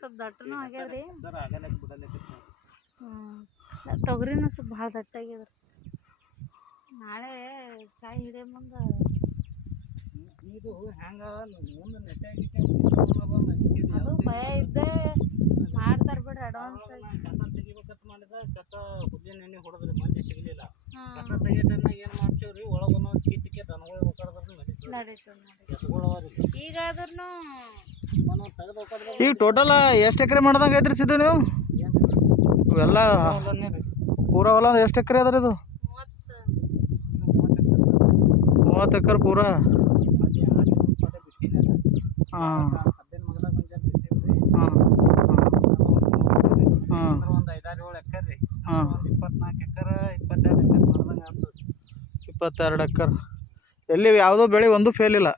ಸ್ವಲ್ಪ ದಟ್ಟನೂ ಆಗ್ಯಾವ್ರಿ. ಹ್ಞೂ ತೊಗರಿನೂ ಸ್ವಲ್ಪ ಭಾಳ ದಟ್ಟಾಗ್ಯದ್ರಿ ನಾಳೆ ಕಾಯಿ ಹಿಡಿಯೋ ಮುಂದೆ ಇದು ಅದು ಭಯ ಇದ್ದೇ ಮಾಡ್ತಾರೆ ಬಿಡ್ರಿ ಅಡ್ವಾನ್ಸ್ ಕಸ ತೆಗಿಬೇಕಂತ ಮಾಡಿದ ಕಸ ಹುಲ್ಲಿನ ಎಣ್ಣೆ ಹೊಡೆದ್ರಿ ಮಂದಿ ಸಿಗಲಿಲ್ಲ. ಕಸ ಹಾಂ ತೆಗಿಯೋ ಟೈಮ್ನಾಗ ಏನು ಮಾಡ್ತೀವ್ರಿ? ಒಳಗೊಂದು ಕಿಟ್ಟಿಗೆ ದನಗಳು ಹೋಗ್ಕಡ್ದ್ರೆ ನಡೀತದೆ. ನಡೀತು ನಡೀತು ಎತ್ತುಗಳು ಈಗ ಟೋಟಲ್ ಎಷ್ಟು ಎಕರೆ ಮಾಡ್ದಂಗೆ ಐತ್ರಿ ಸಿದ್ದು ನೀವು? ಇವೆಲ್ಲ ಪೂರ ಹೊಲ ಎಷ್ಟು ಎಕರೆ ಅದ ಇದು? ಮೂವತ್ತು ಎಕರೆ ಪೂರ? ಹಾಂ. ಇಪ್ಪತ್ತೆರಡು ಎಕರೆ. ಎಲ್ಲಿ ಯಾವುದೋ ಬೆಳೆ ಒಂದು ಫೇಲ್ ಇಲ್ಲ.